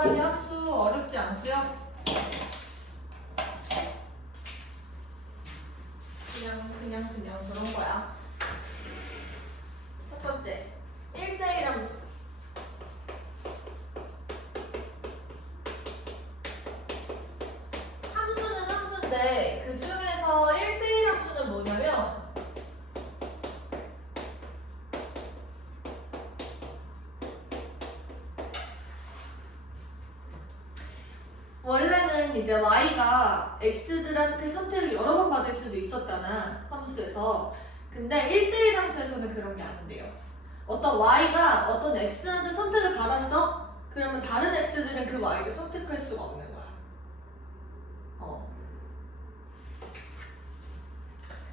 가지 함수 어렵지 않고요. 그냥 그런 거야. 첫 번째, 1대1 함수. 함수는 함수인데 그 중에서 1대1 함수는 뭐냐면 원래는 이제 y가 x들한테 선택을 여러 번 받을 수도 있었잖아, 함수에서. 근데 1대1 함수에서는 그런 게 안 돼요. 어떤 y가 어떤 x한테 선택을 받았어? 그러면 다른 x들은 그 y를 선택할 수가 없는 거야.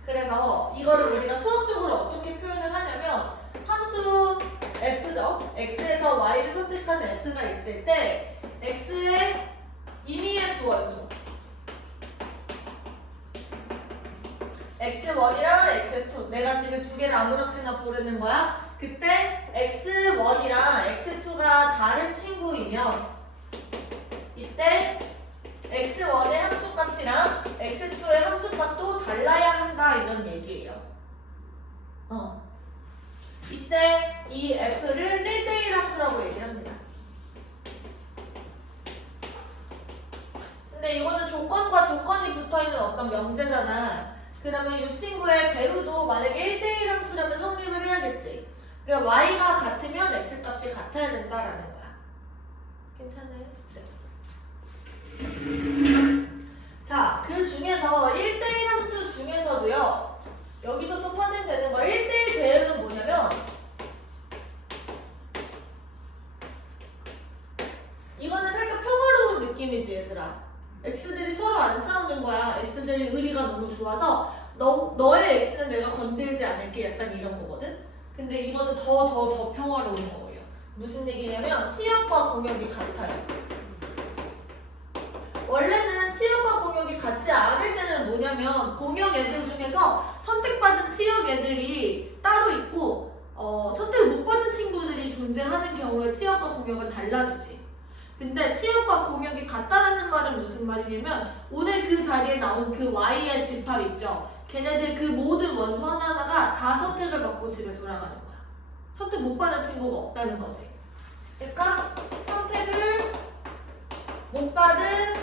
그래서 이거를 우리가 수학적으로 어떻게 표현을 하냐면 함수 f죠. x에서 y를 선택하는 f가 있을 때 x의 임의의 두 원소 x1이랑 x2 내가 지금 두 개를 아무렇게나 고르는 거야. 그때 x1이랑 x2가 다른 친구이면 이때 x1의 함수값이랑 x2의 함수값도 달라야 한다 이런 얘기예요. 이때 이 f를 1대1 함수라고 얘기를 합니다. 근데 이거는 조건과 조건이 붙어있는 어떤 명제잖아. 그러면 이 친구의 대우도 만약에 1대1 함수라면 성립을 해야겠지. 그러니까 y가 같으면 x값이 같아야 된다라는 거야. 괜찮아요? 네. 자, 그 중에서 1대1 함수 중에서도요. 여기서 또 파생되는 거 1대1 대응은 뭐냐면 이거는 살짝 평화로운 느낌이지 얘들아. x들이 서로 안 싸우는 거야. x들이 의리가 너무 좋아서 너의 x는 내가 건들지 않을게 약간 이런 거거든. 근데 이거는 더 평화로운 거예요. 무슨 얘기냐면 치역과 공역이 같아요. 원래는 치역과 공역이 같지 않을 때는 뭐냐면 공역 애들 중에서 선택받은 치역 애들이 따로 있고 선택을 못 받은 친구들이 존재하는 경우에 치역과 공역은 달라지지. 근데 치역과 공역이 같다는 말은 무슨 말이냐면 오늘 그 자리에 나온 그 y의 집합 있죠. 걔네들 그 모든 원소 하나하나가 다 선택을 받고 집에 돌아가는 거야. 선택 못 받은 친구가 없다는 거지. 그러니까 선택을 못 받은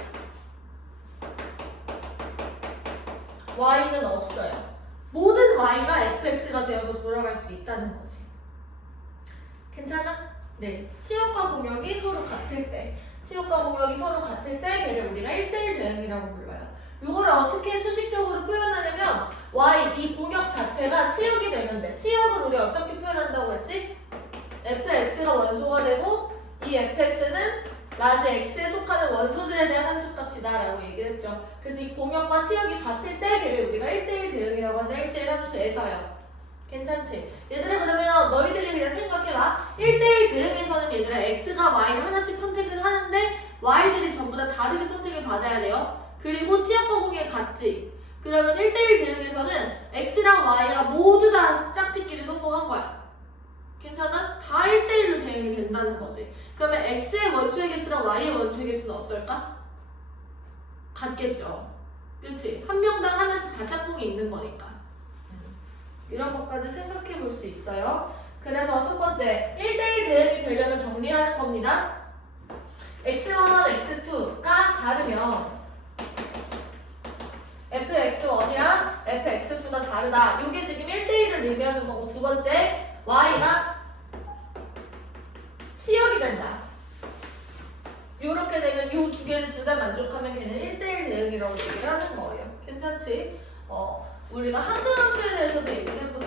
y는 없어요. 모든 y가 fx가 되어서 돌아갈 수 있다는 거지. 괜찮아? 네. 치역과 공역이 서로 같을 때, 걔를 우리가 1대1 대응이라고 불러요. 이거를 어떻게 수식적으로 표현하냐면 y, 이 공역 자체가 치역이 되면 돼. 치역을 우리 어떻게 표현한다고 했지? fx가 원소가 되고 이 fx는 라지 x에 속하는 원소들에 대한 함수값이다 라고 얘기를 했죠. 그래서 이 공역과 치역이 같을 때 걔를 우리가 1대1 대응이라고 하는데 1대1 함수에서요. 괜찮지? 얘들아 그러면 너희들이 그냥 생각해봐. 1대1 대응에서는 얘들아 x가 y를 하나씩 선택을 하는데 y들이 전부 다 다르게 선택을 받아야 돼요. 그리고 치역과 공역이 같지? 그러면 1대1 대응에서는 x랑 y가 모두 다 짝짓기를 성공한 거야. 괜찮아? 다 1대1로 대응이 된다는 거지. 그러면 x의 원소의 개수랑 y의 원소의 개수는 어떨까? 같겠죠. 그치? 한 명당 하나씩 다 짝꿍이 있는 거니까. 이런 것까지 생각해 볼 수 있어요. 그래서 첫 번째, 1대1 대응이 되려면 정리하는 겁니다. x1, x2가 다르면 fx1이랑 fx2가 다르다. 이게 지금 1대1을 의미하는 거고, 두 번째, y가 치역이 된다. 이렇게 되면 이 두 개를 둘 다 만족하면 걔는 1대1 대응이라고 얘기를 하는 거예요. 괜찮지? 우리가 항등함수에 대해서도 얘기를 해보자.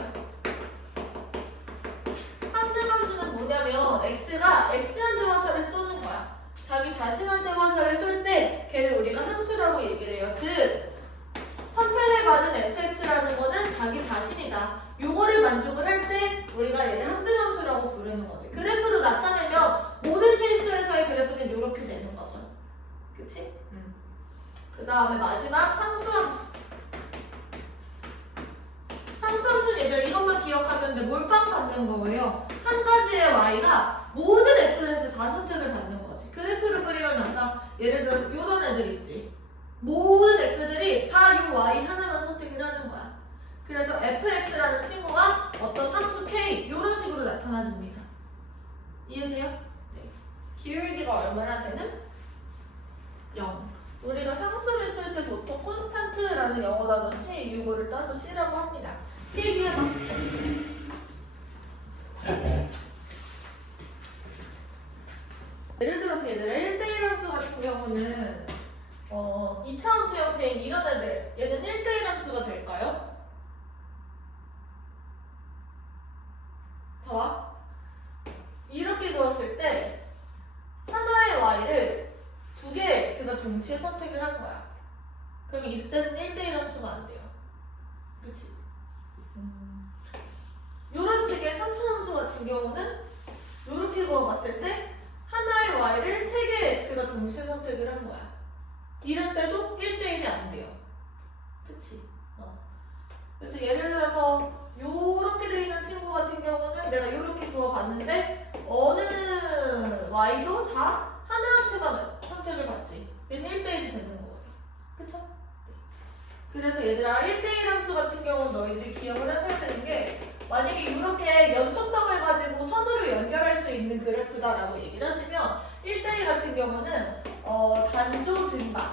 항등함수는 뭐냐면 x가 x한테 화살을 쏘는 거야. 자기 자신한테 화살을 쏠 때 걔를 우리가 함수라고 얘기를 해요. 즉 선택을 받은 fx라는 거는 자기 자신이다. 요거를 만족을 할 때 우리가 얘를 항등함수라고 부르는 거지. 그래프로 나타내면 모든 실수에서의 그래프는 이렇게 되는 거죠. 그치? 그 다음에 마지막 상수함수. 상수함수는 얘들 이것만 기억하면 돼. 몰빵 받는 거예요. 한 가지의 y가 모든 x들한테 다 선택을 받는 거지. 그래프를 그리면 일어난다. 예를 들어서 이런 애들 있지. 모든 x들이 다 이 y 하나만 선택을 하는 거야. 그래서 fx라는 친구가 어떤 상수 k 이런 식으로 나타나집니다. 이해돼요? 네. 기울기가 얼마나 쟤는? 0. 우리가 상수를 쓸 때 보통 콘스탄트라는 영어 단어 C, 이거를 따서 C라고 합니다. 필기해봐. 예를 들어서 얘들아 1대1 함수 같은 경우는 2차 함수 형태인 이런 애들 얘는 1대1 함수가 될까요? 봐봐. 이렇게 그었을 때 하나의 y를 두 개의 x가 동시에 선택을 한 거야. 그럼 이때는 1대1 함수가 안 돼요. 그치? 이런 식의 3차 함수 같은 경우는 이렇게 그어봤을 때 하나의 y를 세 개의 x가 동시에 선택을 한 거야. 이럴 때도 1대1이 안 돼요. 그치? 그래서 예를 들어서 요렇게 되어 있는 친구 같은 경우는 내가 요렇게 그어봤는데 어느 y도 다 하나한테만 선택을 받지. 얘는 1대1이 되는 거예요. 그쵸? 네. 그래서 얘들아 1대1 함수 같은 경우는 너희들이 기억을 하셔야 되는 게 만약에 이렇게 연속성을 가지고 선으로 연결할 수 있는 그래프다라고 얘기를 하시면 1대1 같은 경우는 단조 증가,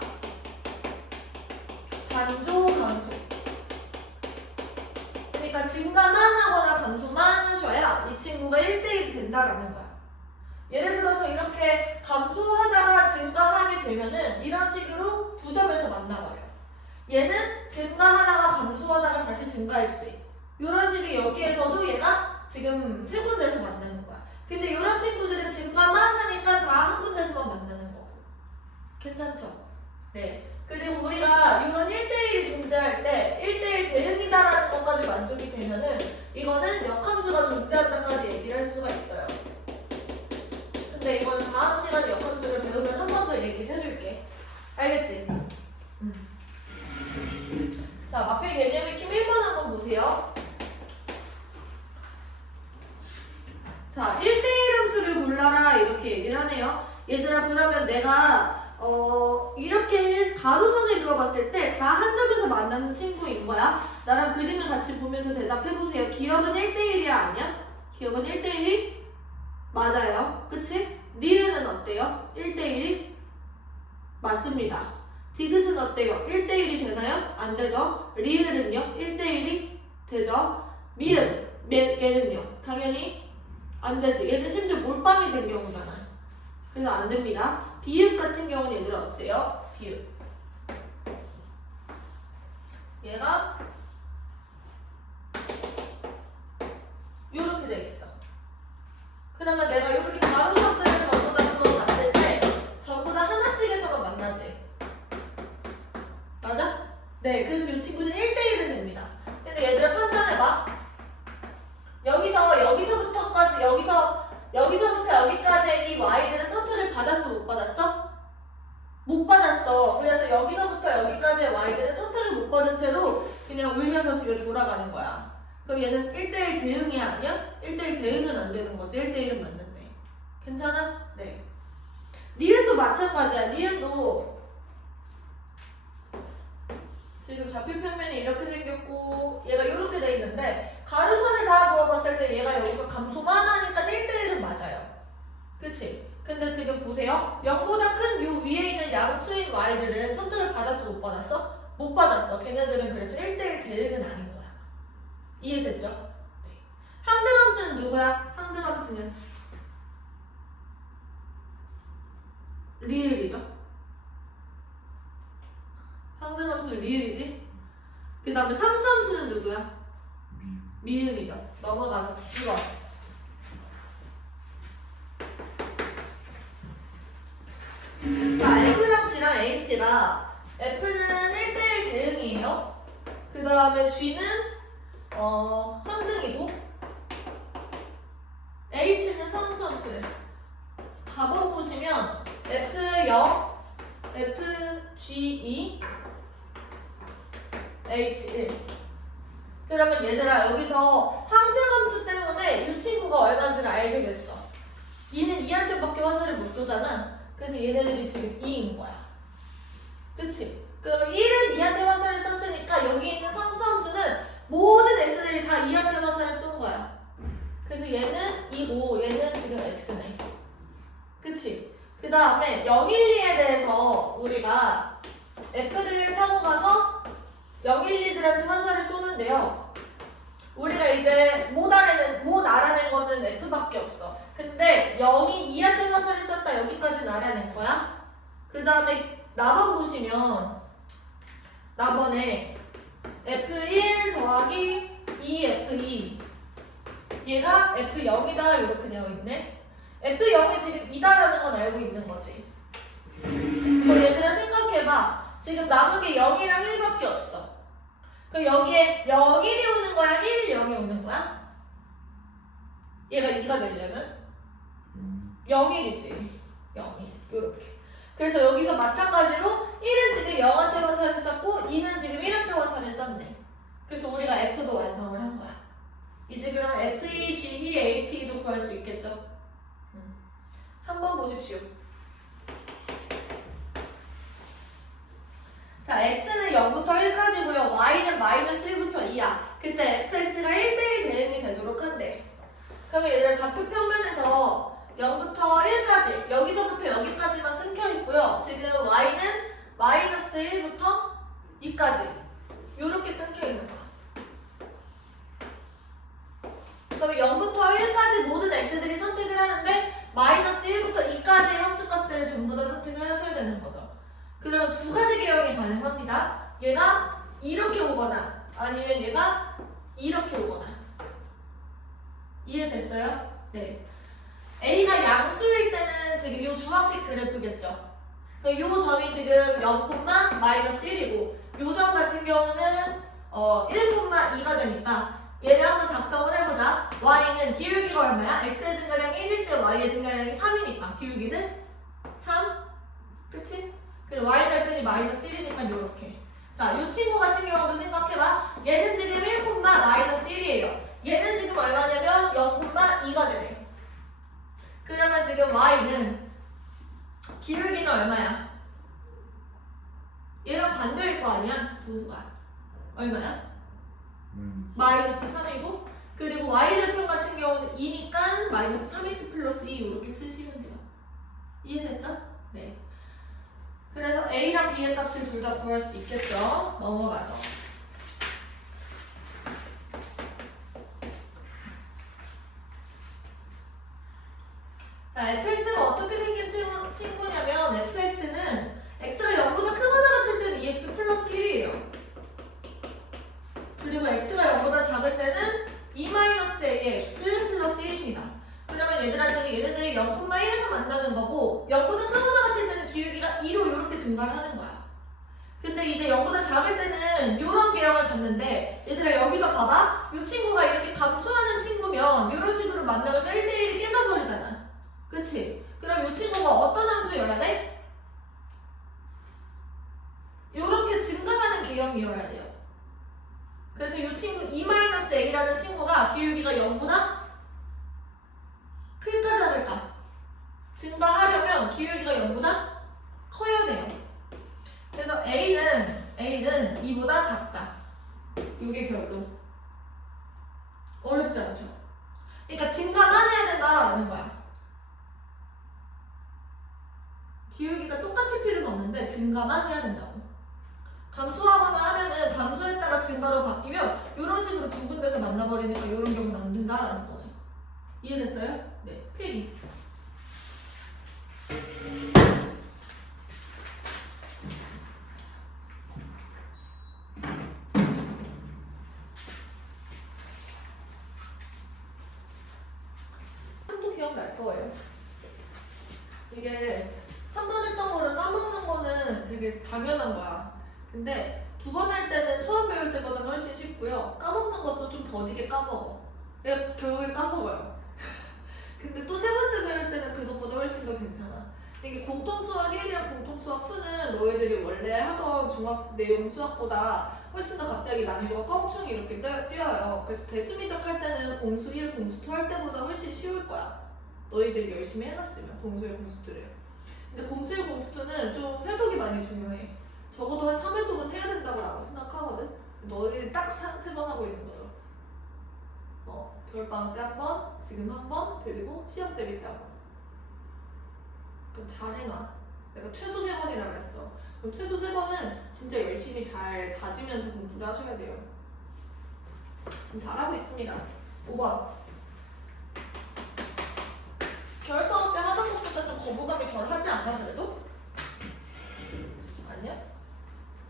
단조 감소. 그러니까 증가만 하거나 감소만 하셔야 이 친구가 1대1이 된다라는 거야. 예를 들어서 이렇게 감소하다가 증가하게 되면은 이런 식으로 두 점에서 만나버려요. 얘는 증가하다가 감소하다가 다시 증가했지. 이런 식의 여기에서도 얘가 지금 세 군데에서 만나는 거야. 근데 이런 친구들은 증가만 하니까 다 한 군데에서만 만나는 거고. 괜찮죠? 네. 그리고 우리가 이런 1대1이 존재할 때 1대1 대응이다라는 것까지 만족이 되면은 이거는 역함수가 존재한다까지 얘기를 할 수가 있어요. 근데 이거는 다음 시간에 역함수를 배우면 한 번 더 얘기를 해줄게. 알겠지? 자, 마필 개념 익힘 1번 한번 보세요. 자, 1대1 함수를 골라라 이렇게 얘기를 하네요. 얘들아 그러면 내가 이렇게 가로선을 그어봤을 때 다 한 점에서 만나는 친구인 거야. 나랑 그림을 같이 보면서 대답해보세요. 기억은 1대1이야 아니야? 기억은 1대1이? 맞아요. 그치? 니은은 어때요? 1대1이? 맞습니다. 디귿은 어때요? 1대1이 되나요? 안 되죠? 리을은요? 1대1이 되죠? 미음, 얘는요? 당연히 안 되지. 얘는 심지어 몰빵이 된 경우잖아. 그래서 안 됩니다. 비읍 같은 경우는 얘들아 어때요? 비읍. 얘가 요렇게 돼 있어. 그러면 내가 이렇게 가로선들을 전부 다 그어봤을 때 전부 다 하나씩에서만 만나지. 맞아? 네, 그래서 이 친구는 1대1은 됩니다. 근데 얘들아 판단해봐. 여기서부터까지 여기서부터 여기까지 이 y들은 선택을 받았어 못 받았어? 못 받았어. 그래서 여기서부터 여기까지의 y들은 선택을 못 받은 채로 그냥 울면서 집에 돌아가는 거야. 그럼 얘는 1대1 대응이 아니야? 1대1 대응은 안 되는 거지. 1대1은 맞는데. 괜찮아? 네. 니은도 마찬가지야. 니은도 지금 좌표 평면이 이렇게 생겼고 얘가 이렇게 돼 있는데 가로선을 다 그어봤을 때 얘가 여기서 감소만 하니까 1대1은 맞아요. 그치? 근데 지금 보세요. 0보다 큰 요 위에 있는 양수인 y들은 선택을 받았어 못 받았어? 못 받았어. 걔네들은 그래서 1대1 대응은 아닌 거야. 이해됐죠? 네. 항등함수는 누구야? 항등함수는 리을이죠. 항등함수는 리을이지. 그 다음에 상수함수는 누구야? 미음이죠. 넘어가서 2번. 자, F랑 G랑 H가 F는 1대1 대응이에요. 그 다음에 G는 항등이고 H는 상수함수래. 답을 보시면 F0, FG2, H1. 그러면 얘들아 여기서 항등함수 때문에 이 친구가 얼마인지를 알게 됐어. 2는 2한테밖에 화살을 못 쏘잖아. 그래서 얘네들이 지금 2인 거야. 그치? 그럼 1은 2한테 화살을 썼으니까 여기 있는 상수함수는 모든 x들이 다 2한테 화살을 쏜 거야. 그래서 얘는 2고 얘는 지금 x네. 그치? 그 다음에 0, 1, 2에 대해서 우리가 f를 타고 가서 0, 1, 2들한테 화살을 쏘는데요. 우리가 이제 못 알아낸 거는 f밖에 없어. 근데 0이 2한테 화살을 쐈다 여기까지는 알아낸 거야. 그 다음에 나번 보시면 나번에 f1 더하기 2f2 얘가 f0이다 이렇게 되어 있네. f0이 지금 2다라는 건 알고 있는 거지. 그럼 얘들아 생각해봐. 지금 남은 게 0이랑 1밖에 없어. 그럼 여기에 0, 1이 오는 거야? 1, 0이 오는 거야? 얘가 2가 되려면? 0, 1이지. 0, 1 이렇게. 그래서 여기서 마찬가지로 1은 지금 0한테 화살을 쐈고 2는 지금 1한테 화살을 쐈네. 그래서 우리가 F도 완성을 한 거야. 이제 그럼 FE, GE, HE도 구할 수 있겠죠? 3번 보십시오. 자, X는 0부터 1까지고요. Y는 마이너스 1부터 2야. 그때 FX가 1대1 대응이 되도록 한대. 그러면 얘들아 좌표 평면에서 0부터 1까지, 여기서부터 여기까지만 끊겨 있고요. 지금 Y는 마이너스 1부터 2까지 이렇게 끊겨 있는 거야. 그러면 0부터 1까지 모든 x들이 선택을 하는데 마이너스 1부터 2까지의 함수값들을 전부 다 선택을 하셔야 되는 거죠. 그러면 두 가지 개형이 가능합니다. 얘가 이렇게 오거나 아니면 얘가 이렇게 오거나. 이해됐어요? 네. A가 양수일 때는 지금 이 주황색 그래프겠죠. 이 점이 지금 0,-1이고 이 점 같은 경우는 1,2가 되니까 얘를 한번 작성을 해보자. Y는 기울기가 얼마야? X의 증가량이 1일 때 Y의 증가량이 3이니까 기울기는 3. 그치? 그리고 Y절편이 마이너스 1이니까 요렇게. 자, 이 친구 같은 경우도 생각해봐. 얘는 지금 1,-1이에요. 얘는 지금 얼마냐면 0,2가 되네. 그러면 지금 Y는 기울기는 얼마야? 얘랑 반대일 거 아니야? 부호가 얼마야? 마이너스 3이고 그리고 Y절편 같은 경우는 2니까 마이너스 3x 플러스 2 이렇게 쓰시면 돼요. 이해됐어? 네. 그래서 A랑 B의 값을 둘 다 구할 수 있겠죠? 넘어가서 자, fx가 어떻게 생긴 친구냐면 fx는 x가 0보다 크거나 같을 때는 2x 플러스 1이에요. 그리고 x가 0보다 작을 때는 2-ax 플러스 1입니다. 그러면 얘들아 지금 얘네들이 0,1에서 만나는 거고 0보다 크거나 같을 때는 기울기가 2로 이렇게 증가를 하는 거야. 근데 이제 0보다 작을 때는 이런 개형을 갖는데 얘들아 여기서 봐봐. 이 친구가 이렇게 감소하는 친구면 이런 식으로 만나면서 1대1이 깨져버리잖아. 그치? 그럼 이 친구가 어떤 함수여야 돼? 이렇게 증가하는 개형이어야 돼요. 그래서 이 친구 2-a라는 친구가 기울기가 0보다 클까 작을까? 증가하려면 기울기가 0보다 커야 돼요. 그래서 A는 2보다 작다. 이게 별로 어렵지 않죠? 그러니까 증가만 해야 된다라는 거야. 기울기가 똑같을 필요는 없는데 증가만 해야 된다고. 감소하거나 하면은 감소했다가 증가로 바뀌면 이런 식으로 두 군데서 만나버리니까 이런 경우는 안 된다라는 거죠. 이해됐어요? 네, 필기. 한번 기억날 거예요. 이게 한 번 했던 거를 까먹는 거는 되게 당연한 거야. 근데 두 번 할 때는 처음 배울 때보다는 훨씬 쉽고요. 까먹는 것도 좀 더디게 까먹어. 내가 결국에 까먹어요. 근데 또 세 번째 배울 때는 그것보다 훨씬 더 괜찮아. 이게 공통수학 1이랑 공통수학 2는 너희들이 원래 하던 중학 내용 수학보다 훨씬 더 갑자기 난이도가 껑충 이렇게 뛰어요. 그래서 대수미적 할 때는 공수 1, 공수 2 할 때보다 훨씬 쉬울 거야. 너희들이 열심히 해놨으면 공수 1, 공수 2를. 근데 공수일 공수투는 좀 회독이 많이 중요해. 적어도 한 3회독은 해야 된다고 나도 생각하거든. 너희 딱 3번 하고 있는 거죠. 겨울방학 때 한 번, 지금 한 번, 그리고 시험 대비 때 한 번. 그럼 잘 해놔. 내가 최소 3번이라 그랬어. 그럼 최소 3번은 진짜 열심히 잘 다지면서 공부를 하셔야 돼요. 지금 잘하고 있습니다. 5번. 겨울방학 때 하던 것보다 좀 거부감이 덜 하지 않나 그래도? 아니야?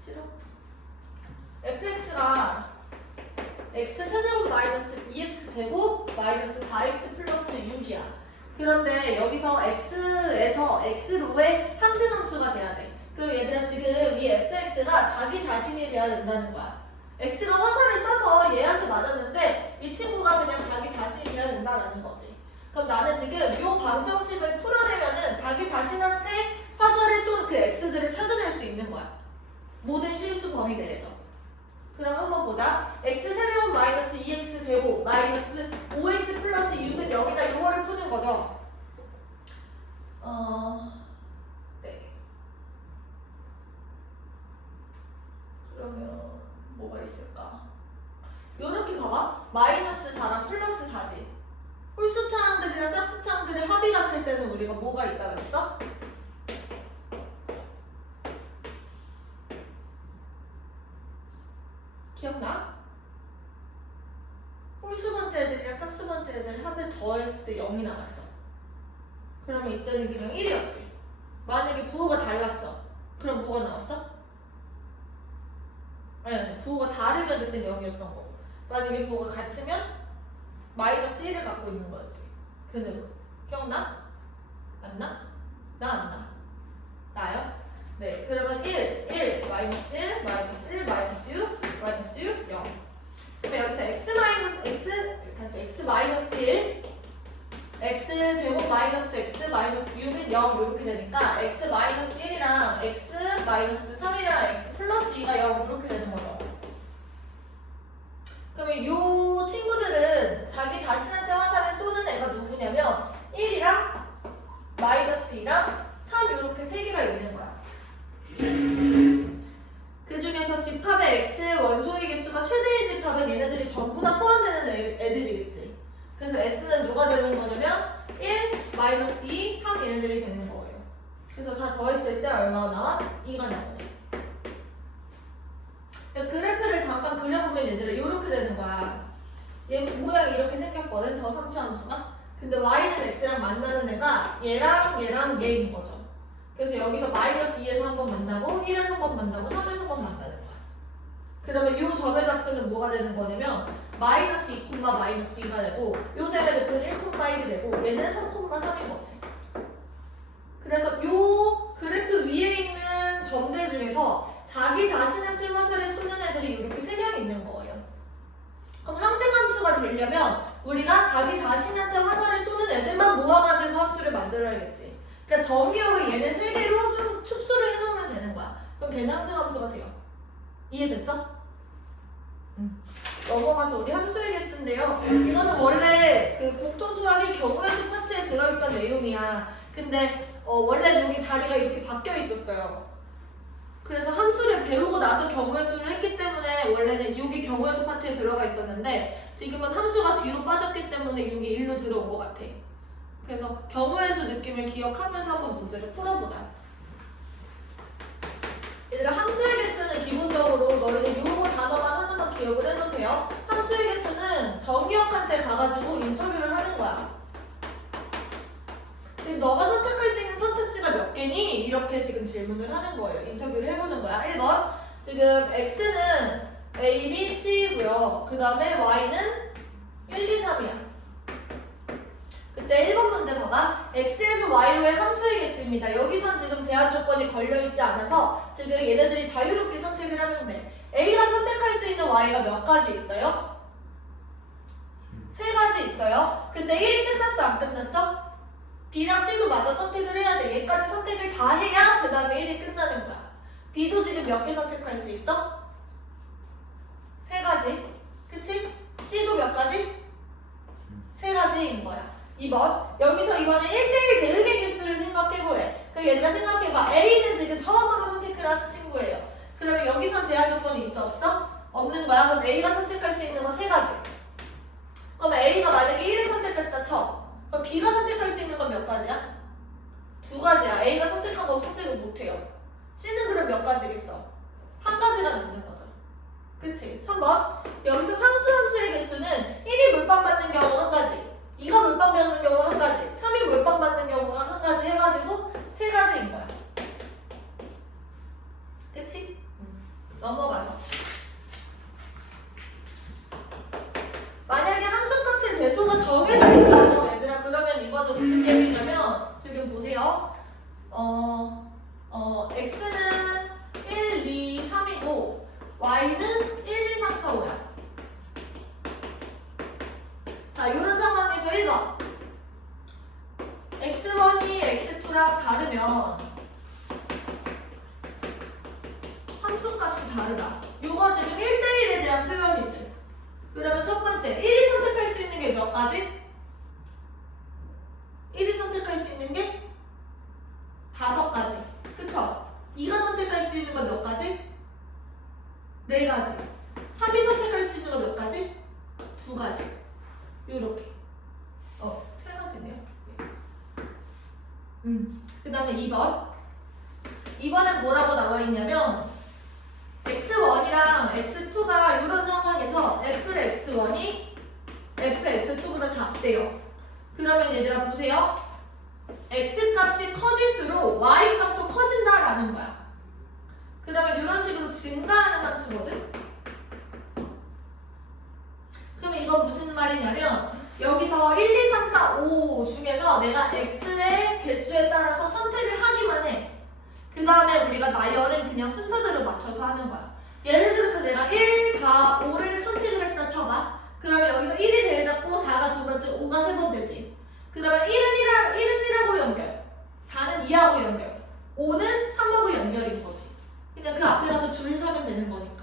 싫어? fx가 x 세제곱 마이너스 2x 제곱 마이너스 4x 플러스 6이야. 그런데 여기서 x에서 x로의 항등함수가 돼야 돼. 그럼 얘들아 지금 이 fx가 자기 자신이 돼야 된다는 거야. x가 화살을 쏴서 얘한테 맞았는데 이 친구가 그냥 자기 자신이 돼야 된다라는 거지. 그럼 나는 지금 이 방정식을 풀어내면은 자기 자신한테 화살을 쏜 그 x들을 찾아낼 수 있는 거야. 모든 실수 범위 내에서. 그럼 한번 보자. x 세제곱 마이너스 2x 제곱 마이너스 5x 플러스 6은 0이다. 이거를 푸는 거죠. 네. 그러면 뭐가 있을까? 요렇게 봐봐. 마이너스 4랑 플러스 4지. 홀수차항들이랑 짝수차항들의 합이 같을 때는 우리가 뭐가 있다 그랬어? 기억나? 홀수 번째 애들이랑 짝수 번째 애들 합을 더했을 때 0이 나왔어. 그러면 이때는 그냥 1이었지. 만약에 부호가 달랐어. 그럼 뭐가 나왔어? 아니, 부호가 다르면 그때는 0이었던 거고. 만약에 부호가 같으면 마이너스 1을 갖고 있는 거였지. 그대로. 기억나? 안 나? 나 안 나. 나요? 네. 그러면 1, 마이너스 1, 마이너스 1, 마이너스 6, 마이너스 6, 0. 그럼 여기서 x 마이너스 1, x 제곱 마이너스 x 마이너스 6은 0 이렇게 되니까 x 마이너스 1이랑 x 마이너스 3이랑 x 플러스 2가 0 이렇게 되는 거죠. 그러면 이 친구들은 자기 자신한테 화살을 쏘는 애가 누구냐면 1이랑 마이너스 2랑 3 이렇게 세 개가 있는 거야. 그 중에서 집합의 x 원소의 개수가 최대의 집합은 얘네들이 전부 다 포함되는 애들이겠지. 그래서 s는 누가 되는 거냐면 1, 마이너스 2, 3 얘네들이 되는 거예요. 그래서 다 더했을 때 얼마가 나와? 2가 나오네. 그래프를 잠깐 그려보면 얘들아 이렇게 되는 거야. 얘 모양이 이렇게 생겼거든, 저 함수 함수가. 근데 y는 x랑 만나는 애가 얘랑 얘인 거죠. 그래서 여기서 마이너스 2에서 한 번 만나고 1에서 한 번 만나고 3에서 한 번 만나는 거야. 그러면 이 점의 좌표는 뭐가 되는 거냐면 마이너스 2, 마이너스 2가 되고 이 점의 좌표는 1,1이 되고 얘는 3,3인 거지. 그래서 이 그래프 위에 있는 점들 중에서 자기 자신한테 화살을 쏘는 애들이 이렇게 3명 있는 거예요. 그럼 항등함수가 되려면 우리가 자기 자신한테 화살을 쏘는 애들만 모아가지고 함수를 만들어야겠지. 그러니까 점이어로 얘네 3개로 좀 축소를 해놓으면 되는 거야. 그럼 걔는 항등함수가 돼요. 이해됐어? 넘어가서 우리 함수의 개수인데요. 이거는 원래 그 복토수학의 경우의 수 파트에 들어있던 내용이야. 근데 원래 여기 자리가 이렇게 바뀌어 있었어요. 그래서 함수를 배우고 나서 경우의 수를 했기 때문에 원래는 6이 경우의 수 파트에 들어가 있었는데 지금은 함수가 뒤로 빠졌기 때문에 6이 1로 들어온 것 같아. 그래서 경우의 수 느낌을 기억하면서 한번 문제를 풀어보자. 얘들아 함수의 개수는 기본적으로 너희들 요거 단어만 하나만 기억을 해놓으세요. 함수의 개수는 정기업한테 가가지고 인터뷰를 하는 거야. 지금 너가 선택할 수 있는 선택지가 몇 개니? 이렇게 지금 질문을 하는 거예요. 인터뷰를 해보는 거야. 1번 지금 x는 a, b, c고요. 그 다음에 y는 1, 2, 3이야. 그때 1번 문제 봐봐. x에서 y로의 함수의 개수입니다. 여기선 지금 제한 조건이 걸려있지 않아서 지금 얘네들이 자유롭게 선택을 하면 돼. a가 선택할 수 있는 y가 몇 가지 있어요? 3가지 있어요. 근데 1이 끝났어? 안 끝났어? b랑 c도 마저 선택을 해야 돼. 얘까지 선택을 다 해야 그 다음에 1이 끝나는 거야. b도 지금 몇 개 선택할 수 있어? 3가지. 그치? c도 몇 가지? 3가지인 거야. 2번 여기서 이번에 1대1 대응의 개수를 생각해보래. 그 얘들아 생각해봐. A는 지금 처음으로 선택을 한 친구예요. 그러면 여기서 제한 조건이 있어 없어? 없는 거야. 그럼 A가 선택할 수 있는 건 세 가지. 그럼 A가 만약에 1을 선택했다 쳐. 그럼 B가 선택할 수 있는 건 몇 가지야? 두 가지야. A가 선택한 거 선택을 못해요. C는 그럼 몇 가지겠어? 한 가지가 남는 거죠. 그치? 3번. 여기서 상수함수의 개수는 1이 몰빵 받는 경우 한 가지, 2가 몰빵 받는 경우 한 가지, 3이 몰빵 받는 경우가 한 가지 해가지고 세 가지인 거야. 그치? 넘어가서. 만약에 함수값의 대소가 정해져 있어요, 얘들아. 그러면 이거는 무슨 얘기냐면, 지금 보세요. x는 1, 2, 3이고, y는 1, 2, 3, 4, 5야. 자, 이런 상황에서 1번. x1이 x2랑 다르면, 함수값이 다르다. 요거 지금 1대1에 대한 표현이지. 그러면 첫 번째, 1이 선택할 수 있는 게 몇 가지? 1이 선택할 수 있는 게 5가지. 그쵸? 2가 선택할 수 있는 건 몇 가지? 4가지. 3이 선택할 수 있는 건 몇 가지? 2가지. 요렇게. 3가지네요. 그 다음에 2번. 2번은 뭐라고 나와 있냐면, x1이랑 x2가 이런 상황에서 fx1이 fx2보다 작대요. 그러면 얘들아 보세요. x값이 커질수록 y값도 커진다라는 거야. 그러면 이런 식으로 증가하는 함수거든. 그러면 이건 무슨 말이냐면, 여기서 1, 2, 3, 4, 5 중에서 내가 x의 개수에 따라서 선택을 하기만 해. 그 다음에 우리가 나열은 그냥 순서대로 맞춰서 하는 거야. 예를 들어서 내가 1, 4, 5를 선택을 했다 쳐봐. 그러면 여기서 1이 제일 작고 4가 두 번째, 5가 세 번째지. 그러면 1은 1하고 연결, 4는 2하고 연결, 5는 3하고 연결인 거지. 그냥 그 앞에 가서 줄 서면 되는 거니까.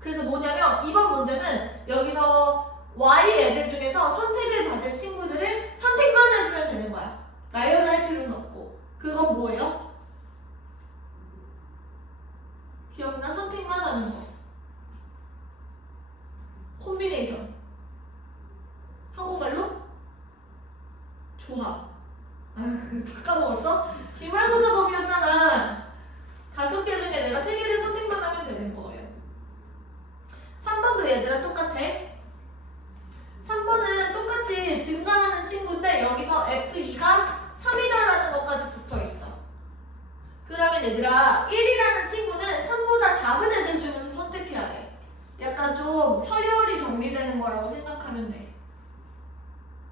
그래서 뭐냐면 이번 문제는 여기서 Y 애들 중에서 선택을 받을 친구들을 선택만 해주면 되는 거야. 나열을 할 필요는 없고. 그건 뭐예요? 기억나? 선택만 하는 거. 콤비네이션. 한국말로? 조합. 다 까먹었어? 기말고사 법이었잖아. 5개 중에 내가 3개를 선택만 하면 되는 거예요. 3번도 얘들아 똑같아. 3번은 똑같이 증가하는 친구인데 여기서 F2가 3이다라는 것까지 붙어있어. 그러면 얘들아 1이라는 친구는 3보다 작은 애들 중에서 선택해야 돼. 약간 좀 서열이 정리되는 거라고 생각하면 돼.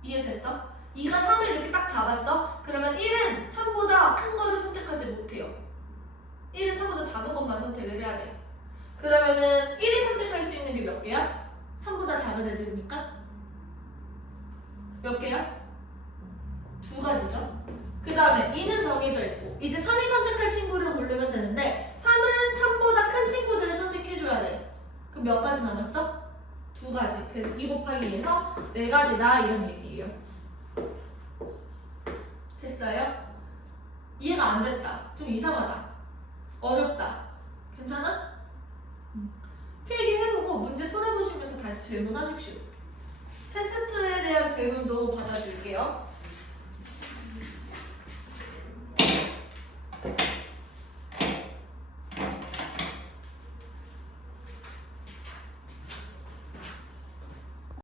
이해됐어? 2가 3을 이렇게 딱 잡았어? 그러면 1은 3보다 큰 거를 선택하지 못해요. 1은 3보다 작은 것만 선택을 해야 돼. 그러면은 1이 선택할 수 있는 게 몇 개야? 3보다 작은 애들이니까? 몇 개야? 2가지죠? 그 다음에 2는 정해져 있고 이제 3이 선택할 친구를 고르면 되는데 3은 3보다 큰 친구들을 선택해줘야 돼. 그럼 몇 가지 남았어? 2가지. 그래서 2 곱하기 2에서 4가지다 이런 얘기예요. 됐어요? 이해가 안 됐다. 좀 이상하다. 어렵다. 괜찮아? 필기해보고 문제 풀어보시면서 다시 질문하십시오. 테스트에 대한 질문도 받아줄게요.